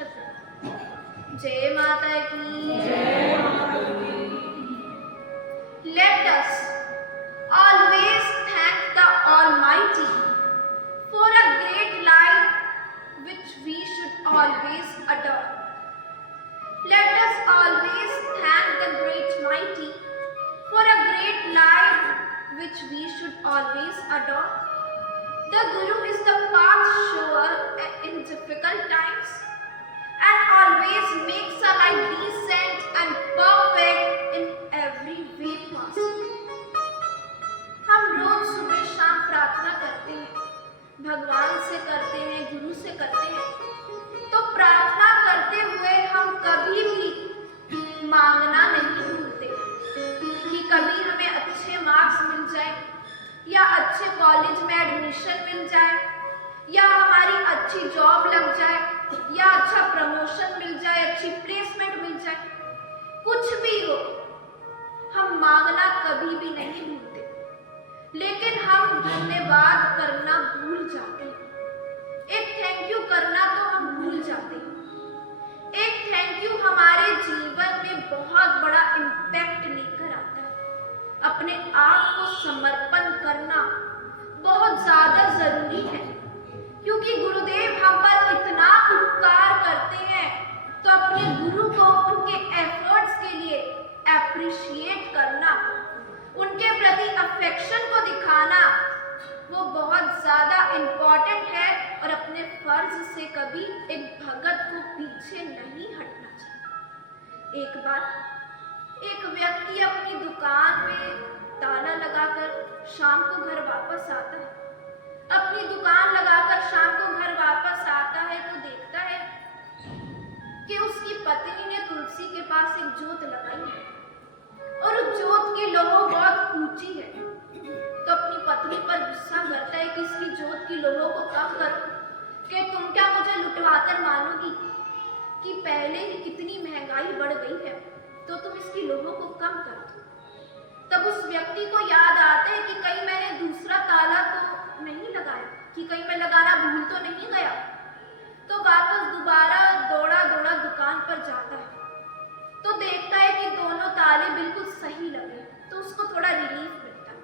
नक्षत्र। जय माता की। जय माता की। Let us always thank the Almighty for a great life which we should always adore. Let us always thank the Great Mighty for a great life which we should always adore. The Guru is the path shower in difficult times and always makes a life decent and perfect in every way possible. हम रोज सुबह शाम प्रार्थना करते हैं, भगवान से करते हैं, गुरु से करते हैं। तो प्रार्थना करते हुए हम कभी भी मांगना नहीं भूलते कि कभी हमें अच्छे मार्क्स मिल जाए या अच्छे कॉलेज में एडमिशन मिल जाए या हमारी अच्छी जॉब लग जाए या अच्छा प्रमोशन मिल जाए, अच्छी प्लेसमेंट मिल जाए। कुछ भी हो, हम मांगना कभी भी नहीं भूलते, लेकिन हम धन्यवाद करना भूल जाते हैं। एक थैंक यू करना तो हम भूल जाते हैं। एक थैंक यू हमारे जीवन में बहुत बड़ा इम्पैक्ट लेकर आता है। अपने आप को समर्पण करना बहुत ज्यादा जरूरी है, क्योंकि गुरुदेव हम पर इतना उपकार करते हैं, तो अपने गुरु को उनके एफर्ट्स के लिए एप्रिशिएट करना, उनके प्रति अफेक्शन को दिखाना, वो बहुत ज्यादा इम्पोर्टेंट है। और अपने फर्ज से कभी एक भगत को पीछे नहीं हटना चाहिए। एक बार एक व्यक्ति अपनी दुकान में ताला लगाकर शाम को घर वापस आता है। अपनी दुकान लगाकर शाम को घर वापस आता है तो देखता है कि उसकी पत्नी ने तुलसी के पास एक जोत लगाई है और उस जोत की लोह बहुत ऊंची है। तो अपनी पत्नी पर गुस्सा करता है कि इसकी जोत की लोह को कम करो, कि तुम क्या मुझे लुटवाकर मानोगी कि पहले ही कितनी महंगाई बढ़ गई है, तो तुम इसकी लोह को कम कर दो। तब उस व्यक्ति को याद आता है कि कहीं मैंने दूसरा ताला तो नहीं लगाया, कि कहीं मैं लगाना भूल तो नहीं गया। तो वापस दोबारा दौड़ा दौड़ा दुकान पर जाता है तो देखता है कि दोनों ताले बिल्कुल सही लगे। तो उसको थोड़ा रिलीफ मिलता है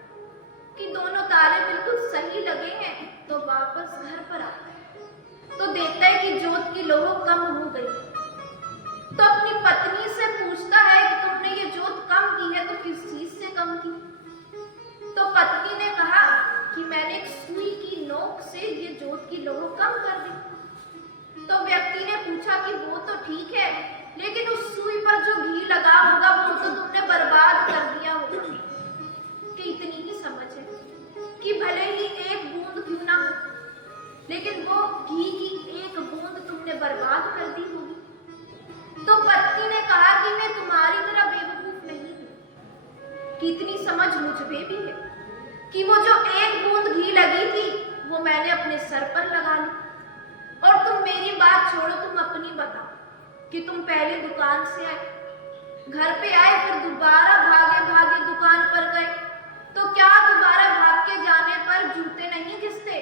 कि दोनों ताले बिल्कुल सही लगे हैं। तो वापस घर पर आता है तो देखता है कि जोत की लोह कम हो गई। तो अपनी पत्नी से पूछता है कि तुमने ये जोत कम की है तो किस चीज से कम की? तो पत्नी ने कहा कि मैंने एक सुई की नोक से ये जोत की लोह कम कर दी। तो व्यक्ति ने पूछा कि वो तो ठीक है, लेकिन उस सुई पर जो घी लगा होगा वो तो तुमने बर्बाद कर दिया होगा। कि इतनी ही समझ है कि भले ही एक बूंद क्यों ना हो, लेकिन वो घी की एक बूंद तुमने बर्बाद कर दी होगी। तो पत्नी ने कहा कि मैं तुम्हारी तरह बेवकूफ नहीं हूं, कि इतनी समझ मुझ में भी है कि वो जो एक बूंद घी लगी थी वो मैंने अपने सर पर लगा ली। और तुम मेरी बात छोड़ो, तुम अपनी बताओ कि तुम पहले दुकान से आए, घर पे आए, फिर दोबारा भागे भागे दुकान पर गए, तो क्या दोबारा भाग के जाने पर जूते नहीं घिसते?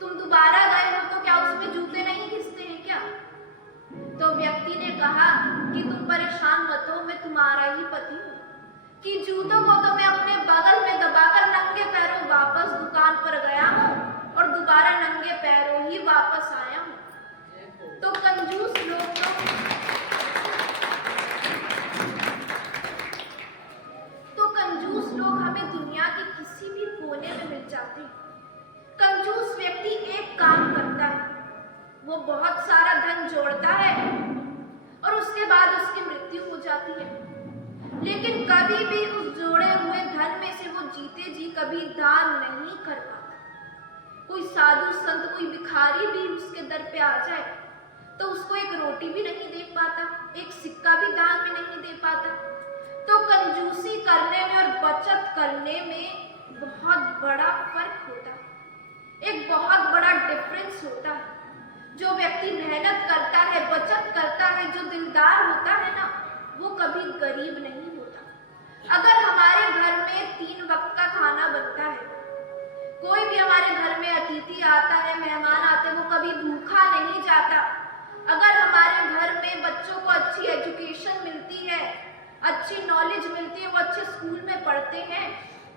तुम दोबारा गए हो तो क्या उसमें जूते नहीं घिसते हैं क्या? तो व्यक्ति ने कहा कि तुम परेशान मत हो, मैं तुम्हारा ही पति हूँ, कि जूतों को तो मैं अपने बगल में दबाकर नंगे पैरों वापस दुकान पर गया हूँ और दोबारा नंगे पैरों ही वापस आया हूँ। तो कंजूस लोग हमें दुनिया के किसी भी कोने में मिल जाते हैं। कंजूस व्यक्ति एक काम करता है, वो बहुत सारा धन जोड़ता है और उसके बाद उसकी मृत्यु हो जाती है, लेकिन कभी भी उस जोड़े हुए धन में से वो जीते जी कभी दान नहीं कर पाता। कोई साधु संत, कोई भिखारी भी उसके दर पे आ जाए तो उसको एक रोटी भी नहीं दे पाता, एक सिक्का भी दान में नहीं दे पाता। तो कंजूसी करने में और बचत करने में बहुत बड़ा फर्क होता है, एक बहुत बड़ा डिफरेंस होता है। जो व्यक्ति मेहनत करता है, बचत करता है, जो दिलदार होता है ना, वो कभी गरीब नहीं होता। अगर हमारे घर में 3 वक्त का खाना बनता है, कोई भी हमारे घर में अतिथि आता है, मेहमान आते हैं, वो कभी भूखा नहीं जाता। अगर हमारे घर में बच्चों को अच्छी एजुकेशन मिलती है, अच्छी नॉलेज मिलती है, वो अच्छे स्कूल में पढ़ते हैं,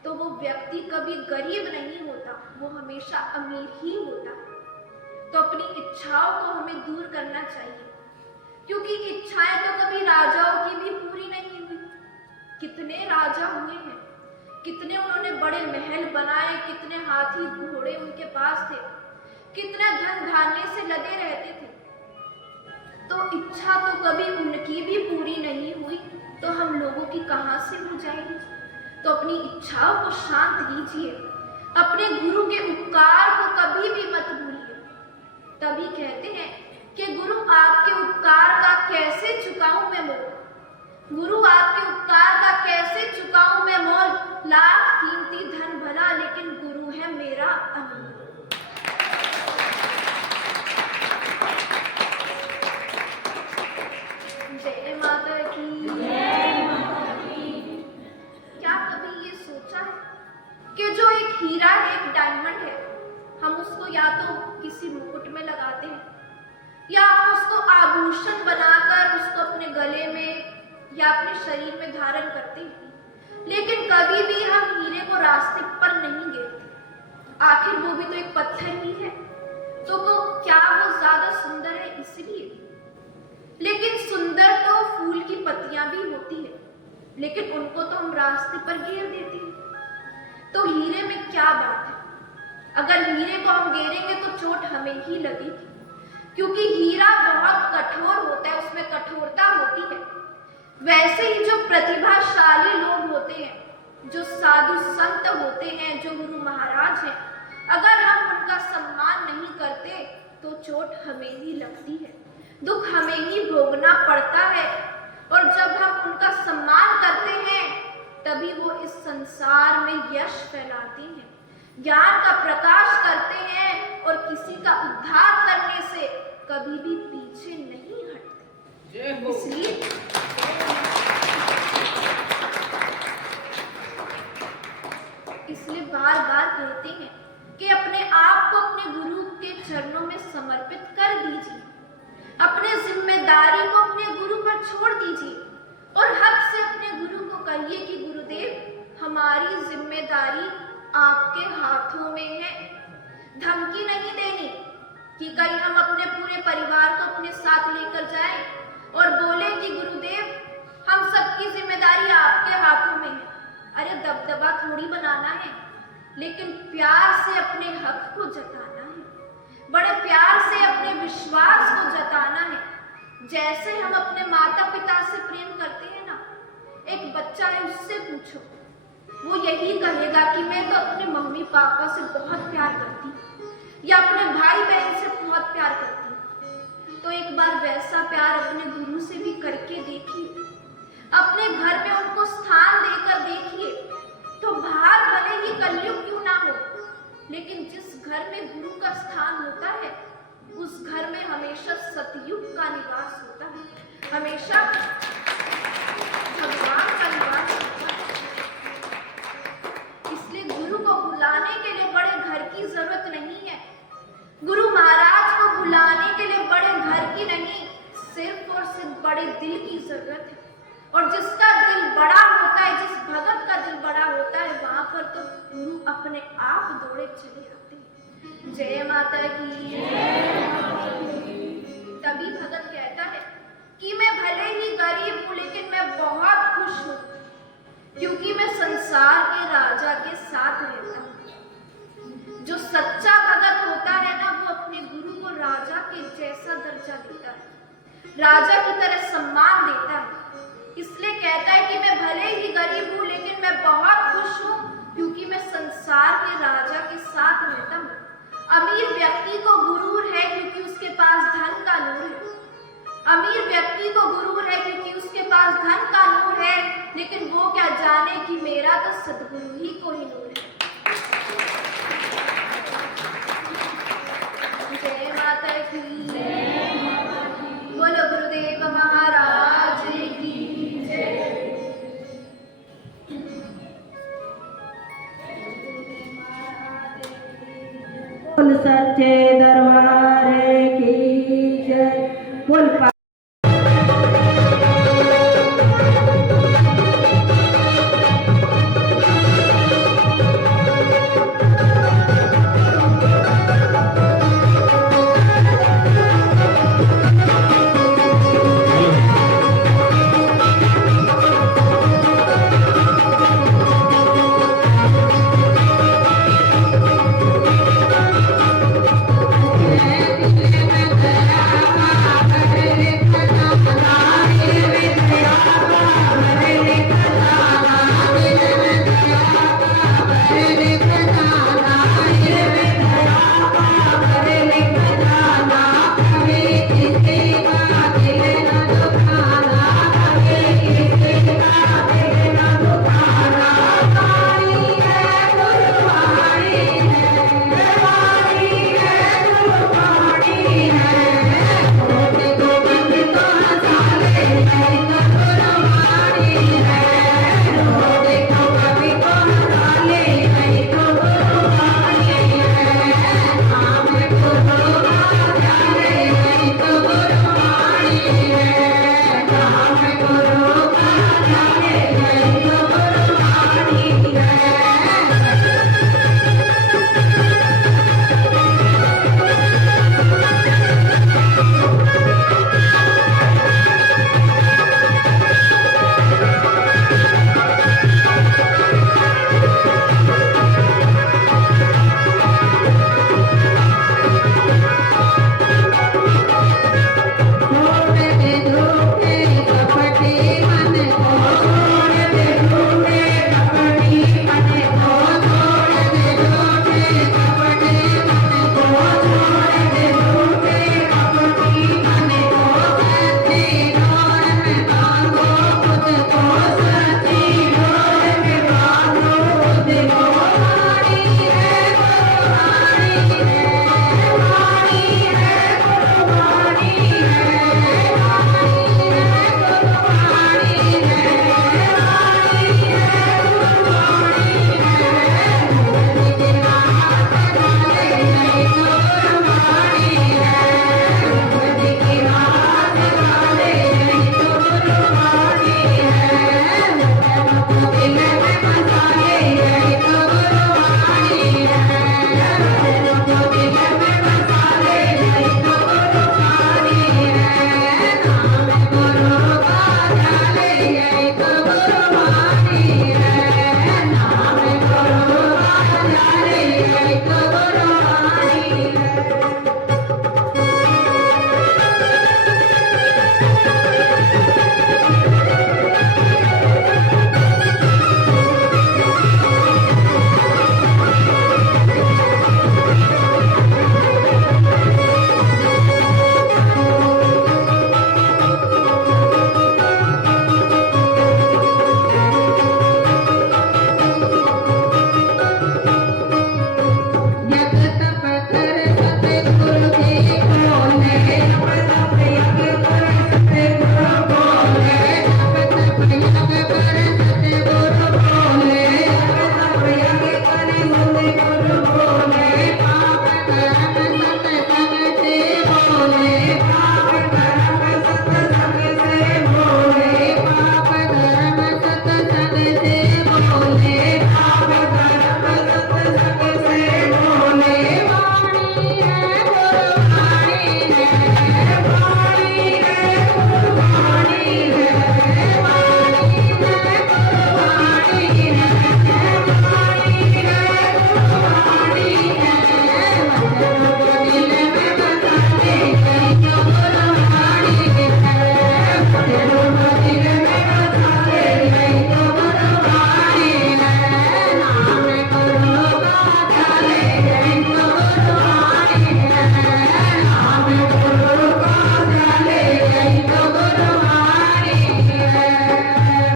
तो वो व्यक्ति कभी गरीब नहीं होता, वो हमेशा अमीर ही होता है। तो अपनी इच्छाओं को हमें दूर करना चाहिए, क्योंकि इच्छाएं तो कभी राजाओं की भी पूरी नहीं हुई। कितने राजा हुए हैं, कितने उन्होंने बड़े महल बनाए, कितने हाथी घोड़े उनके पास थे, कितना धन धान्य से लदे रहते थे। तो इच्छा तो कभी उनकी भी पूरी नहीं हुई, तो हम लोगों की कहां से हो जाएगी। तो अपनी इच्छाओं को शांत कीजिए, अपने गुरु के उपकार को कभी भी मत भूलिए। तभी कहते हैं कि गुरु आपके उपकार का कैसे चुकाऊं मैं मोल, गुरु आपके उपकार का कैसे चुकाऊं मैं मोल। लाख कीमती धन भला, लेकिन गुरु है मेरा अनमोल। जय माता की। क्या कभी ये सोचा है कि जो एक हीरा है, एक डायमंड है, हम उसको या तो किसी मुकुट में लगाते हैं, या हम उसको आभूषण बनाकर उसको अपने गले में या अपने शरीर में धारण करते हैं, लेकिन कभी भी हम हीरे को रास्ते पर नहीं गिरते। आखिर वो भी तो एक पत्थर ही है, तो क्या वो ज्यादा सुंदर है इसलिए? लेकिन सुंदर तो फूल की पत्तियां भी होती है, लेकिन उनको तो हम रास्ते पर गिर देते हैं। तो हीरे में क्या बात है? अगर हीरे को हम गिरेंगे तो चोट हमें ही लगेगी, क्योंकि हीरा बहुत कठोर होता है, उसमें कठोरता होती है। वैसे ही जो प्रतिभाशाली लोग होते हैं, जो साधु संत होते हैं, जो गुरु महाराज हैं, अगर हम उनका सम्मान नहीं करते तो चोट हमें ही लगती है, दुख हमें ही भोगना पड़ता है। और जब हम उनका सम्मान करते हैं, तभी वो इस संसार में यश फैलाते हैं, ज्ञान का प्रकाश करते हैं, और किसी का उद्धार करने से कभी भी पीछे नहीं हटते। इसलिए बार बार कहते हैं कि अपने आप को अपने गुरु के चरणों में समर्पित कर दीजिए, अपने जिम्मेदारी को अपने गुरु पर छोड़ दीजिए, और हक से अपने गुरु को कहिए कि गुरुदेव, हमारी जिम्मेदारी आपके हाथों में है। धमकी नहीं देनी कि कहीं हम अपने पूरे परिवार को अपने साथ लेकर जाएं और बोले कि गुरुदेव, हम सबकी जिम्मेदारी आपके हाथों में है। अरे दबदबा थोड़ी बनाना है, लेकिन प्यार से अपने हक को जताना है, बड़े प्यार से अपने विश्वास को जताना है। जैसे हम अपने माता पिता से प्रेम करते हैं ना, एक बच्चा है, उससे पूछो, वो यही कहेगा कि मैं तो अपने मम्मी पापा से बहुत प्यार करती हूँ, या अपने भाई बहन से बहुत प्यार करती हूँ। तो एक बार वैसा प्यार अपने गुरु से भी करके देखिए, अपने घर में उनको स्थान देकर देखिए। तो बाहर भले ही कलयुग क्यों ना हो, लेकिन जिस घर में गुरु का स्थान होता है, उस घर में हमेशा सतयुग का निवास होता है, हमेशा भगवान का निवास होता है। इसलिए गुरु को बुलाने के लिए बड़े घर की जरूरत नहीं है, गुरु महाराज को बुलाने के लिए बड़े घर की नहीं, सिर्फ और सिर्फ बड़े दिल की जरूरत है। और जिसका दिल बड़ा होता है, जिस भगत का दिल बड़ा होता है, वहां पर तो गुरु अपने आप दौड़े चले आते हैं। जय माता की। तभी भगत कहता है कि मैं भले ही गरीब हूं, लेकिन मैं बहुत खुश हूं, क्योंकि मैं संसार के राजा के साथ रहता हूं। जो सच्चा भगत होता है ना, वो अपने गुरु को राजा के जैसा दर्जा देता है, राजा की तरह सम्मान देता है। इसलिए कहता है कि मैं भले ही गरीब हूं, लेकिन मैं बहुत खुश हूं, क्योंकि मैं संसार के राजा के साथ रहता हूं। अमीर व्यक्ति को गुरूर है, क्योंकि उसके पास धन का नूर है। अमीर व्यक्ति को गुरूर है, क्योंकि उसके पास धन का नूर है, लेकिन वो क्या जाने कि मेरा तो सद्गुरु ही को ही नूर है। जय माता की। बोलो गुरुदेव महाराज की जय। बोल सच्चे